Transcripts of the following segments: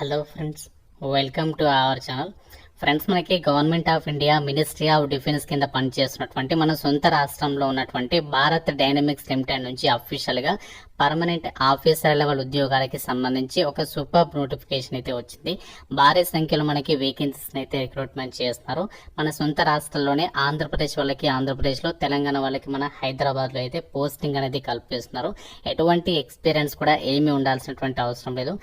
Hello friends, welcome to our channel. Friends, మనకి government of India ministry of defence కింద పనిచేస్తున్నటువంటి మన సొంత రాష్ట్రంలో ఉన్నటువంటి భారత్ డైనమిక్స్ లిమిటెడ్ నుంచి అఫీషియల్గా పర్మనెంట్ ఆఫీసర్ లెవెల్ ఉద్యోగాలకి సంబంధించి ఒక సూపర్ నోటిఫికేషన్ అయితే వచ్చింది. భారీ సంఖ్యలో మనకి వేకెన్సీస్ అయితే రిక్రూట్మెంట్ చేస్తున్నారు. మన సొంత రాష్ట్రంలోనే ఆంధ్రప్రదేశ్ వాళ్ళకి ఆంధ్రప్రదేశ్లో, తెలంగాణ వాళ్ళకి మన హైదరాబాద్లో అయితే పోస్టింగ్ అనేది కల్పిస్తున్నారు. ఎటువంటి ఎక్స్పీరియన్స్ కూడా ఏమీ ఉండాల్సినటువంటి అవసరం లేదు.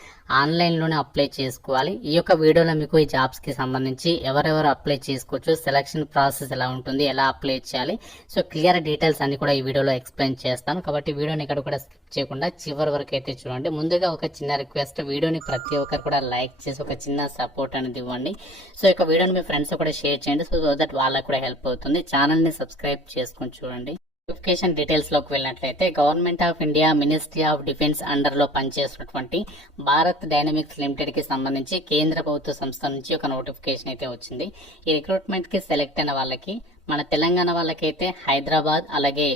ఆన్లైన్లోనే అప్లై చేసుకోవాలి. ఈ యొక్క వీడియోలో మీకు ఈ జాబ్స్కి సంబంధించి ఎవరెవరు అప్లై చేసుకోవచ్చు, సెలక్షన్ ప్రాసెస్ ఎలా ఉంటుంది, ఎలా అప్లై చేయాలి, సో క్లియర్ డీటెయిల్స్ అన్ని కూడా ఈ వీడియోలో ఎక్స్ప్లెయిన్ చేస్తాను. కాబట్టి వీడియోని ఇక్కడ కూడా స్కిప్ చేయకుండా చివరి వరకు అయితే చూడండి. ముందుగా ఒక చిన్న రిక్వెస్ట్, వీడియోని ప్రతి ఒక్కరు కూడా లైక్ చేసి ఒక చిన్న సపోర్ట్ అనేది ఇవ్వండి. సో ఈ వీడియోని మీ ఫ్రెండ్స్ కూడా షేర్ చేయండి, సో దట్ వాళ్ళకు కూడా హెల్ప్ అవుతుంది. ఛానల్ని సబ్స్క్రైబ్ చేసుకొని చూడండి. నోటిఫికేషన్ డీటెయిల్స్ లోకి వెళ్ళినట్లయితే government of India ministry of defence under లో పనిచేస్తున్నటువంటి భారత్ డైనమిక్స్ లిమిటెడ్ కి సంబంధించి కేంద్ర ప్రభుత్వ సంస్థ నుంచి ఒక నోటిఫికేషన్ అయితే వచ్చింది. ఈ రిక్రూట్మెంట్ కి సెలెక్ట్ అయిన వాళ్ళకి మన తెలంగాణ వాళ్ళకైతే హైదరాబాద్, అలాగే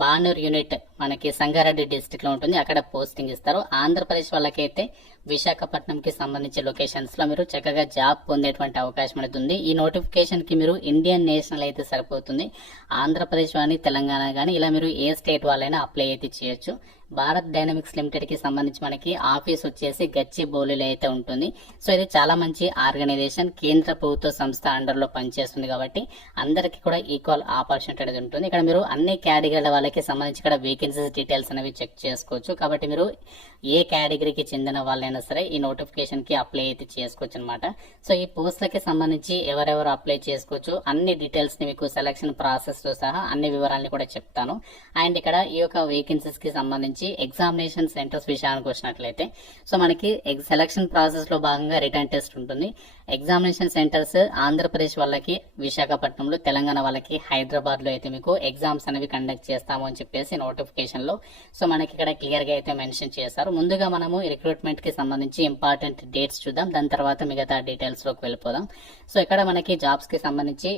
బానూర్ యూనిట్ మనకి సంగారెడ్డి డిస్ట్రిక్ట్ లో ఉంటుంది, అక్కడ పోస్టింగ్ ఇస్తారు. ఆంధ్రప్రదేశ్ వాళ్ళకైతే విశాఖపట్నం కి సంబంధించిన లొకేషన్స్ లో మీరు చక్కగా జాబ్ పొందేటువంటి అవకాశం అనేది ఉంది. ఈ నోటిఫికేషన్ కి మీరు ఇండియన్ నేషనల్ అయితే సరిపోతుంది. ఆంధ్రప్రదేశ్ కానీ తెలంగాణ కానీ ఇలా మీరు ఏ స్టేట్ వాళ్ళైనా అప్లై అయితే చేయొచ్చు. భారత్ డైనమిక్స్ లిమిటెడ్ కి సంబంధించి మనకి ఆఫీస్ వచ్చేసి గచ్చిబౌలిలో అయితే ఉంటుంది. సో ఇది చాలా మంచి ఆర్గనైజేషన్, కేంద్ర ప్రభుత్వ సంస్థ అండర్ లో పనిచేస్తుంది కాబట్టి అందరికి కూడా ఈక్వల్ ఆపర్చునిటీ అనేది ఉంటుంది. ఇక్కడ మీరు అన్ని కేటగిరీల వాళ్ళకి సంబంధించి ఇక్కడ వేకెన్సీస్ డీటెయిల్స్ అనేవి చెక్ చేసుకోవచ్చు. కాబట్టి మీరు ఏ కేటగిరీకి చెందిన వాళ్ళైనా సరే ఈ నోటిఫికేషన్ కి అప్లై అయితే చేసుకోవచ్చు అనమాట. సో ఈ పోస్టులకి సంబంధించి ఎవరెవరు అప్లై చేసుకోవచ్చు అన్ని డీటెయిల్స్ ని మీకు సెలక్షన్ ప్రాసెస్ తో సహా అన్ని వివరాలని కూడా చెప్తాను. అండ్ ఇక్కడ ఈ యొక్క వేకెన్సీస్ కి సంబంధించి ఎగ్జామినేషన్ సెంటర్స్ విషయానికి వచ్చినట్లయితే, సో మనకి సెలక్షన్ ప్రాసెస్ లో భాగంగా రిటర్న్ టెస్ట్ ఉంటుంది. ఎగ్జామినేషన్ సెంటర్స్ ఆంధ్రప్రదేశ్ వాళ్ళకి విశాఖపట్నంలో, తెలంగాణ వాళ్ళకి హైదరాబాద్ లో అయితే మీకు ఎగ్జామ్స్ అనేవి కండక్ట్ చేస్తాము అని చెప్పేసి నోటిఫికేషన్ లో సో మనకి ఇక్కడ క్లియర్ గా అయితే మెన్షన్ చేశారు. ముందుగా మనము రిక్రూట్మెంట్ కి సంబంధించి ఇంపార్టెంట్ డేట్స్ చూద్దాం, దాని తర్వాత మిగతా డీటెయిల్స్ లోకి వెళ్ళిపోదాం. సో ఇక్కడ మనకి జాబ్స్ కి సంబంధించి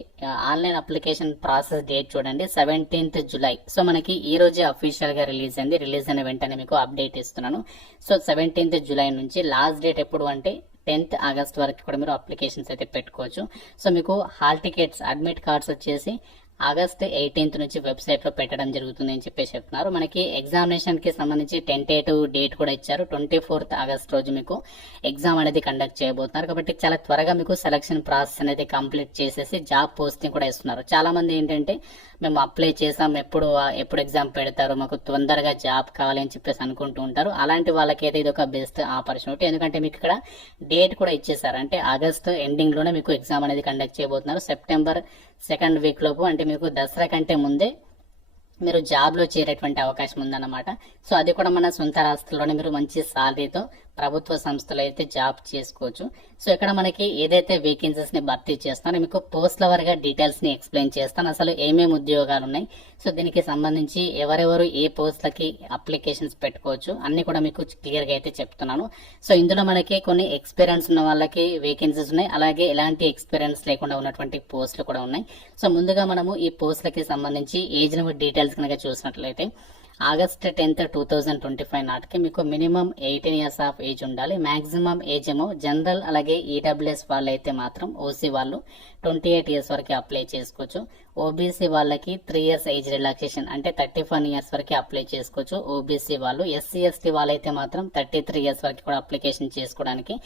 ఆన్లైన్ అప్లికేషన్ ప్రాసెస్ డేట్ చూడండి, 17th జులై. సో మనకి ఈ రోజే అఫీషియల్ గా రిలీజ్ అయింది. రిలీజ్ అయిన వెంటనే మీకు అప్డేట్ ఇస్తున్నాను. సో 17th జులై నుంచి లాస్ట్ డేట్ ఎప్పుడు అంటే 10th ఆగస్ట్ వరకు కూడా మీరు అప్లికేషన్స్ అయితే పెట్టుకోవచ్చు. సో మీకు హాల్ టికెట్స్, అడ్మిట్ కార్డ్స్ వచ్చేసి ఆగస్ట్ 18th నుంచి వెబ్సైట్ లో పెట్టడం జరుగుతుంది అని చెప్పేసి చెప్తున్నారు. మనకి ఎగ్జామినేషన్ కి సంబంధించి టెంటేటివ్ డేట్ కూడా ఇచ్చారు. 24th ఆగస్ట్ రోజు మీకు ఎగ్జామ్ అనేది కండక్ట్ చేయబోతున్నారు. కాబట్టి చాలా త్వరగా మీకు సెలక్షన్ ప్రాసెస్ అనేది కంప్లీట్ చేసేసి జాబ్ పోస్టింగ్ కూడా ఇస్తున్నారు. చాలా మంది ఏంటంటే మేము అప్లై చేసాం, ఎప్పుడు ఎగ్జామ్ పెడతారు, మాకు తొందరగా జాబ్ కావాలి అని చెప్పేసి అనుకుంటూ ఉంటారు. అలాంటి వాళ్ళకైతే ఇది ఒక బెస్ట్ ఆపర్చునిటీ. ఎందుకంటే మీకు ఇక్కడ డేట్ కూడా ఇచ్చేసారు. అంటే ఆగస్ట్ ఎండింగ్ లోనే మీకు ఎగ్జామ్ అనేది కండక్ట్ చేయబోతున్నారు. సెప్టెంబర్ 2nd వీక్ లోపు, అంటే మీకు దసరా కంటే ముందే మీరు జాబ్ లో చేరేటువంటి అవకాశం ఉందన్నమాట. సో అది కూడా మన సొంత రాష్ట్రంలోనే మీరు మంచి సాలరీతో ప్రభుత్వ సంస్థలో అయితే జాబ్ చేసుకోవచ్చు. సో ఇక్కడ మనకి ఏదైతే వేకెన్సీస్ ని భర్తీ చేస్తానో మీకు పోస్ట్ల వారిగా డీటెయిల్స్ ని ఎక్స్ప్లెయిన్ చేస్తాను. అసలు ఏమేమి ఉద్యోగాలు ఉన్నాయి, సో దీనికి సంబంధించి ఎవరెవరు ఏ పోస్టులకి అప్లికేషన్స్ పెట్టుకోవచ్చు అన్ని కూడా మీకు క్లియర్ గా అయితే చెప్తున్నాను. సో ఇందులో మనకి కొన్ని ఎక్స్పీరియన్స్ ఉన్న వాళ్ళకి వేకెన్సీస్ ఉన్నాయి, అలాగే ఎలాంటి ఎక్స్పీరియన్స్ లేకుండా ఉన్నటువంటి పోస్టులు కూడా ఉన్నాయి. సో ముందుగా మనము ఈ పోస్టులకి సంబంధించి ఏజ్ లిమిట్ డీటెయిల్స్ కనుక చూసినట్లయితే ఆగస్ట్ 10th 2025 నాటికి మీకు మినిమం 18 years ఆఫ్ ఏజ్ ఉండాలి. మాక్సిమం ఏజ్ ఏమో జనరల్ అలాగే ఈడబ్ల్యూఎస్ వాళ్ళు అయితే మాత్రం ఓసీ వాళ్ళు 28 years వరకు అప్లై చేసుకోవచ్చు. ఓబీసీ వాళ్ళకి 3 years ఏజ్ రిలాక్సేషన్ అంటే 31 years వరకు అప్లై చేసుకోవచ్చు ఓబీసీ వాళ్ళు. ఎస్సీ ఎస్టీ వాళ్ళైతే మాత్రం 33 years వరకు కూడా అప్లికేషన్ చేసుకోవడానికి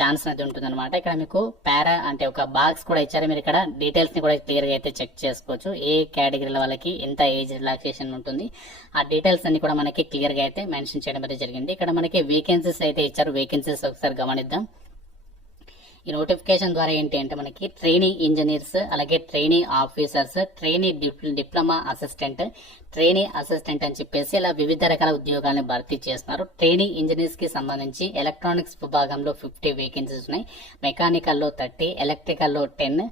ఛాన్స్ అనేది ఉంటుంది అనమాట. ఇక్కడ మీకు పారా అంటే ఒక బాక్స్ కూడా ఇచ్చారు, మీరు ఇక్కడ డీటెయిల్స్ ని కూడా క్లియర్ గా అయితే చెక్ చేసుకోవచ్చు. ఏ కేటగిరీల వాళ్ళకి ఎంత ఏజ్ రిలాక్సేషన్ ఉంటుంది ఆ డీటెయిల్స్ అన్ని కూడా మనకి క్లియర్ గా అయితే మెన్షన్ చేయడం అయితే జరిగింది. ఇక్కడ మనకి వేకెన్సీస్ అయితే ఇచ్చారు. వేకెన్సీస్ ఒకసారి గమనిద్దాం. ఈ నోటిఫికేషన్ ద్వారా ఏంటి అంటే మనకి ట్రైనింగ్ ఇంజనీర్స్, అలాగే training officers, training diploma assistant, training assistant అని చెప్పేసి ఇలా వివిధ రకాల ఉద్యోగాలను భర్తీ చేస్తున్నారు. ట్రైనింగ్ ఇంజనీర్స్ కి సంబంధించి ఎలక్ట్రానిక్స్ విభాగంలో 50 వేకెన్సీస్ ఉన్నాయి, మెకానికల్లో 30, ఎలక్ట్రికల్లో 10,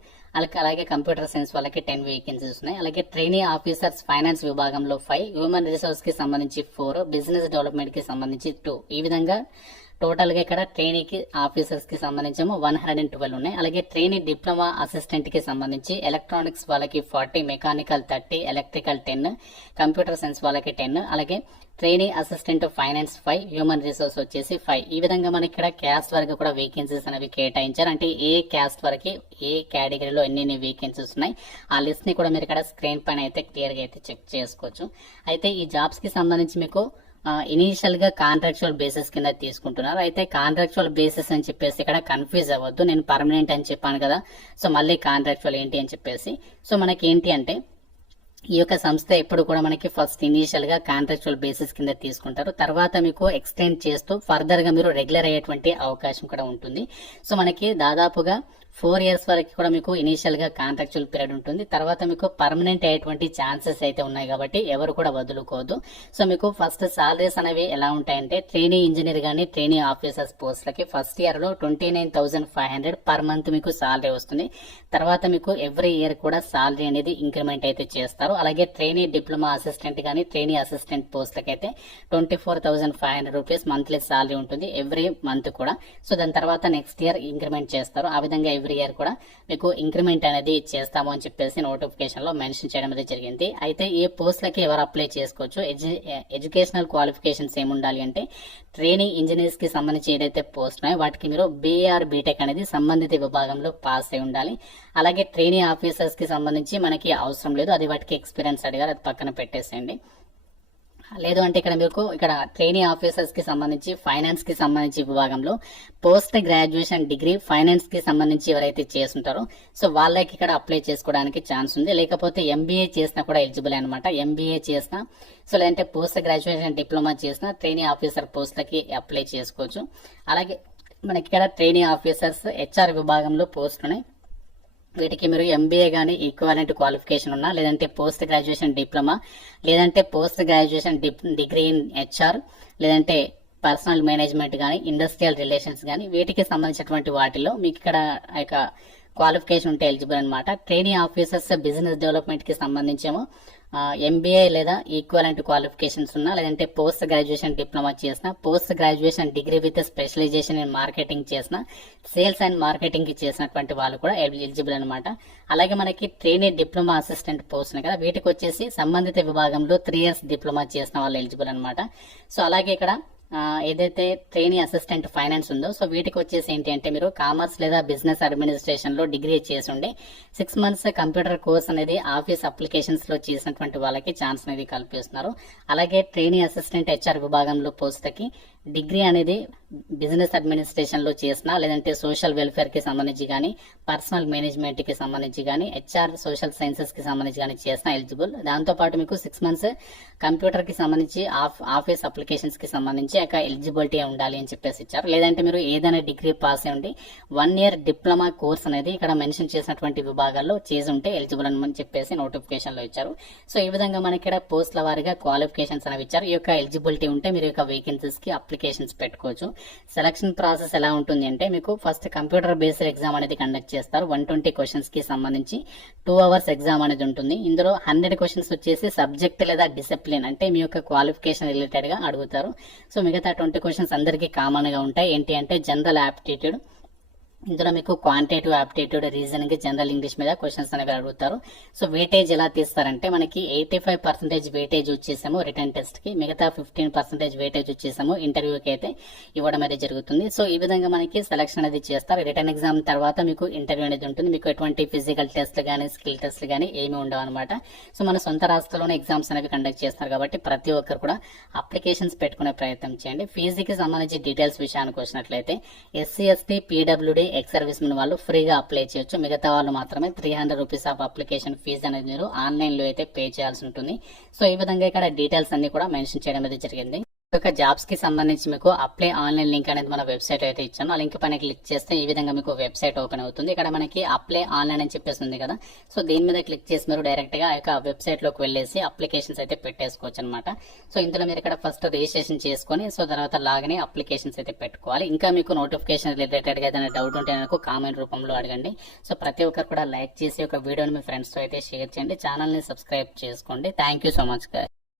అలాగే కంప్యూటర్ సైన్స్ వాళ్ళకి 10 వేకెన్సీస్ ఉన్నాయి. అలాగే ట్రైనింగ్ ఆఫీసర్స్ ఫైనాన్స్ విభాగంలో 5, హ్యూమన్ రిసోర్స్ కి సంబంధించి 4, బిజినెస్ డెవలప్మెంట్ కి సంబంధించి 2, ఈ విధంగా టోటల్ గా ఇక్కడ ట్రైనీకి ఆఫీసర్స్ కి సంబంధించి 112 ఉన్నాయి. అలాగే ట్రైనీ డిప్లొమా అసిస్టెంట్ కి సంబంధించి ఎలక్ట్రానిక్స్ వాళ్ళకి 40, మెకానికల్ 30, ఎలక్ట్రికల్ 10, కంప్యూటర్ సైన్స్ వాళ్ళకి 10, అలాగే trainee assistant finance 5, human resource వచ్చేసి 5. ఈ విధంగా మనకి ఇక్కడ క్యాస్ట్ వరకు కూడా వేకెన్సీస్ అనేవి కేటాయించారు. అంటే ఏ క్యాస్ట్ వరకు ఏ కేటగిరీలో ఎన్ని వేకెన్సీస్ ఉన్నాయి ఆ లిస్ట్ ని కూడా మీరు ఇక్కడ స్క్రీన్ పైన అయితే క్లియర్ గా అయితే చెక్ చేసుకోవచ్చు. అయితే ఈ జాబ్స్ కి సంబంధించి మీకు ఇనీషియల్ గా కాంట్రాక్చువల్ బేసిస్ కింద తీసుకుంటున్నారు. అయితే కాంట్రాక్చువల్ బేసిస్ అని చెప్పేసి ఇక్కడ కన్ఫ్యూజ్ అవ్వద్దు. నేను పర్మనెంట్ అని చెప్పాను కదా, సో మళ్ళీ కాంట్రాక్చువల్ ఏంటి అని చెప్పేసి. సో మనకి ఏంటి అంటే ఈ యొక్క సంస్థ ఎప్పుడు కూడా మనకి ఫస్ట్ ఇనీషియల్ గా కాంట్రాక్చువల్ బేసిస్ కింద తీసుకుంటారు. తర్వాత మీకు ఎక్స్టెండ్ చేస్తూ ఫర్దర్ గా మీరు రెగ్యులర్ అయ్యేటువంటి అవకాశం కూడా ఉంటుంది. సో మనకి దాదాపుగా 4 years వరకు కూడా మీకు ఇనీషియల్ గా కాంట్రాక్చువల్ పీరియడ్ ఉంటుంది. తర్వాత మీకు పర్మనెంట్ అయ్యేటువంటి ఛాన్సెస్ అయితే ఉన్నాయి కాబట్టి ఎవరు కూడా వదులుకోవద్దు. సో మీకు ఫస్ట్ సాలరీస్ అనేవి ఎలా ఉంటాయంటే ట్రైనీ ఇంజనీర్ గానీ ట్రైనీ ఆఫీసర్స్ పోస్టులకి ఫస్ట్ ఇయర్ లో 29,500 పర్ మంత్ మీకు సాలరీ వస్తుంది. తర్వాత మీకు ఎవ్రీ ఇయర్ కూడా సాలరీ అనేది ఇంక్రిమెంట్ అయితే చేస్తారు. అలాగే ట్రైనీ డిప్లొమా అసిస్టెంట్ గానీ ట్రైనీ అసిస్టెంట్ పోస్టులకి అయితే 24,500 రూపీస్ మంత్లీ సాలరీ ఉంటుంది ఎవ్రీ మంత్ కూడా. సో దాని తర్వాత నెక్స్ట్ ఇయర్ ఇంక్రిమెంట్ చేస్తారు. ఆ విధంగా ఎవ్రీ ఇయర్ కూడా మీకు ఇంక్రిమెంట్ అనేది చేస్తాము అని చెప్పేసి నోటిఫికేషన్ లో మెన్షన్ చేయడం అనేది జరిగింది. అయితే ఈ పోస్టులకి ఎవరు అప్లై చేసుకోవచ్చు, ఎడ్యుకేషనల్ క్వాలిఫికేషన్స్ ఏముండాలి అంటే ట్రైనీ ఇంజనీర్స్ కి సంబంధించి ఏదైతే పోస్ట్ ఉన్నాయో వాటికి మీరు బీఆర్ బీటెక్ అనేది సంబంధిత విభాగంలో పాస్ అయి ఉండాలి. అలాగే ట్రైనీ ఆఫీసర్స్ కి సంబంధించి మనకి అవసరం లేదు, అది వాటికి ఎక్స్పీరియన్స్ అడిగారు, అది పక్కన పెట్టేసేయండి. లేదు అంటే ఇక్కడ మీకు ఇక్కడ ట్రైనీ ఆఫీసర్స్ కి సంబంధించి ఫైనాన్స్ కి సంబంధించి విభాగంలో పోస్ట్ గ్రాడ్యుయేషన్ డిగ్రీ ఫైనాన్స్ కి సంబంధించి ఎవరైతే చేస్తుంటారో సో వాళ్ళకి ఇక్కడ అప్లై చేసుకోవడానికి ఛాన్స్ ఉంది. లేకపోతే ఎంబీఏ చేసినా కూడా ఎలిజిబుల్ అనమాట. ఎంబీఏ చేసినా సో లేదంటే పోస్ట్ గ్రాడ్యుయేషన్ డిప్లొమా చేసినా ట్రైనీ ఆఫీసర్ పోస్టులకి అప్లై చేసుకోవచ్చు. అలాగే మనకి ఇక్కడ ట్రైనీ ఆఫీసర్స్ హెచ్ఆర్ విభాగంలో పోస్ట్ ఉన్నాయి. వీటికి మీరు ఎంబీఏ గానీ ఈక్వాలెంట్ క్వాలిఫికేషన్ ఉన్నా లేదంటే పోస్ట్ గ్రాడ్యుయేషన్ డిప్లొమా లేదంటే post graduation degree in HR లేదంటే పర్సనల్ మేనేజ్మెంట్ గానీ ఇండస్ట్రియల్ రిలేషన్స్ గానీ వీటికి సంబంధించినటువంటి వాటిలో మీకు ఇక్కడ క్వాలిఫికేషన్ ఉంటే ఎలిజిబుల్ అనమాట. ట్రైనీ ఆఫీసర్స్ బిజినెస్ డెవలప్మెంట్ కి సంబంధించేమో ఎంబీఏ లేదా ఈక్వలెంట్ క్వాలిఫికేషన్స్ ఉన్నా లేదంటే పోస్ట్ గ్రాడ్యుయేషన్ డిప్లొమా చేసిన post graduation degree with specialisation in marketing చేసిన సేల్స్ అండ్ మార్కెటింగ్ కి చేసినటువంటి వాళ్ళు కూడా ఎలిజిబుల్ అనమాట. అలాగే మనకి ట్రైనీ డిప్లొమా అసిస్టెంట్ పోస్ట్ కదా వీటికి వచ్చేసి సంబంధిత విభాగంలో 3 years డిప్లొమా చేసిన వాళ్ళు ఎలిజిబుల్ అనమాట. సో అలాగే ఇక్కడ ఏదైతే ట్రైనీ అసిస్టెంట్ ఫైనాన్స్ ఉందో సో వీటికి వచ్చేసి ఏంటి అంటే మీరు కామర్స్ లేదా బిజినెస్ అడ్మినిస్ట్రేషన్ లో డిగ్రీ చేసి ఉండి 6 months కంప్యూటర్ కోర్స్ అనేది ఆఫీస్ అప్లికేషన్స్ లో చేసినటువంటి వాళ్ళకి ఛాన్స్ అనేది కల్పిస్తున్నారు. అలాగే ట్రైనీ అసిస్టెంట్ హెచ్ఆర్ విభాగంలో పోస్టులకి డిగ్రీ అనేది బిజినెస్ అడ్మినిస్ట్రేషన్ లో చేసినా లేదంటే సోషల్ వెల్ఫేర్ కి సంబంధించి కానీ పర్సనల్ మేనేజ్మెంట్ కి సంబంధించి కానీ హెచ్ఆర్ సోషల్ సైన్సెస్ కి సంబంధించి కానీ చేసినా ఎలిజిబుల్. దాంతో పాటు మీకు 6 months కంప్యూటర్ కి సంబంధించి ఆఫీస్ అప్లికేషన్స్ కి సంబంధించి ఎలిజిబిలిటీ ఉండాలి అని చెప్పేసి ఇచ్చారు. లేదంటే మీరు ఏదైనా డిగ్రీ పాస్ అయి ఉండి 1 year డిప్లొమా కోర్స్ అనేది ఇక్కడ మెన్షన్ చేసినటువంటి విభాగాల్లో చేసి ఉంటే ఎలిజిబుల్ అని చెప్పేసి నోటిఫికేషన్ లో ఇచ్చారు. సో ఈ విధంగా మనకి ఇక్కడ పోస్టుల వారీగా క్వాలిఫికేషన్స్ అనేవి ఇచ్చారు. ఈ యొక్క ఎలిజిబిలిటీ ఉంటే మీరు యొక్క వేకెన్సీస్ కి అప్లికేషన్స్ పెట్టుకోవచ్చు. సెలక్షన్ ప్రాసెస్ ఎలా ఉంటుంది అంటే మీకు ఫస్ట్ కంప్యూటర్ బేస్డ్ ఎగ్జామ్ అనేది కండక్ట్ చేస్తారు. 120 questions కి సంబంధించి 2 hours ఎగ్జామ్ అనేది ఉంటుంది. ఇందులో 100 questions వచ్చేసి సబ్జెక్ట్ లేదా డిసిప్లిన్ అంటే మీ యొక్క క్వాలిఫికేషన్ రిలేటెడ్ గా అడుగుతారు. సో మిగతా 20 questions అందరికీ కామన్ గా ఉంటాయి. ఏంటి అంటే జనరల్ యాప్టిట్యూడ్, ఇందులో మీకు quantitative aptitude reasoning general English మీద క్వశ్చన్స్ అనేవి అడుగుతారు. సో వెయిటేజ్ ఎలా తీస్తారంటే మనకి 85% వెయిటేజ్ వచ్చేసాము రిటర్న్ టెస్ట్ కి, మిగతా 15% వెయిటేజ్ వచ్చేసాము ఇంటర్వ్యూకి అయితే ఇవ్వడం అనేది జరుగుతుంది. సో ఈ విధంగా మనకి సెలక్షన్ అనేది చేస్తారు. రిటర్న్ ఎగ్జామ్ తర్వాత మీకు ఇంటర్వ్యూ అనేది ఉంటుంది. మీకు ఎటువంటి ఫిజికల్ టెస్ట్ గానీ స్కిల్ టెస్ట్ గానీ ఏమీ ఉండవు అనమాట. సో మన సొంత రాష్ట్రంలోనే ఎగ్జామ్స్ అనేవి కండక్ట్ చేస్తారు కాబట్టి ప్రతి ఒక్కరు కూడా అప్లికేషన్స్ పెట్టుకునే ప్రయత్నం చేయండి. ఫీజుకి సంబంధించి డీటెయిల్స్ విషయానికి వచ్చినట్లయితే SC ST PWD ex service men వాళ్ళు ఫ్రీగా అప్లై చేయొచ్చు. మిగతా వాళ్ళు మాత్రమే 300 రూపీస్ ఆఫ్ అప్లికేషన్ ఫీజు అనేది మీరు ఆన్లైన్ లో అయితే పే చేయాల్సి ఉంటుంది. సో ఈ విధంగా ఇక్కడ డీటెయిల్స్ అన్ని కూడా మెన్షన్ చేయడం అనేది జరిగింది. ఒక జాబ్స్ కి సంబంధించి మీకు అప్లై ఆన్లైన్ లింక్ అనేది మన వెబ్సైట్ అయితే ఇచ్చాను. ఆ లింక్ పైన క్లిక్ చేస్తే ఈ విధంగా మీకు వెబ్సైట్ ఓపెన్ అవుతుంది. ఇక్కడ మనకి అప్లై ఆన్లైన్ అని చెప్పేసి ఉంది కదా, సో దీని మీద క్లిక్ చేసి మీరు డైరెక్ట్ గా ఆ వెబ్సైట్ లోకి వెళ్ళేసి అప్లికేషన్స్ అయితే పెట్టేసుకోవచ్చు అనమాట. సో ఇందులో మీరు ఇక్కడ ఫస్ట్ రిజిస్ట్రేషన్ చేసుకొని సో తర్వాత లాగిన్ అప్లికేషన్స్ అయితే పెట్టుకోవాలి. ఇంకా మీకు నోటిఫికేషన్ రిలేటెడ్ గా ఏదైనా డౌట్ ఉంటే నాకు కామెంట్ రూపంలో అడగండి. సో ప్రతి ఒక్కరు కూడా లైక్ చేసి ఒక వీడియోని మీ ఫ్రెండ్స్ తో అయితే షేర్ చేయండి. ఛానల్ ని సబ్స్క్రైబ్ చేసుకోండి. Thank you so much.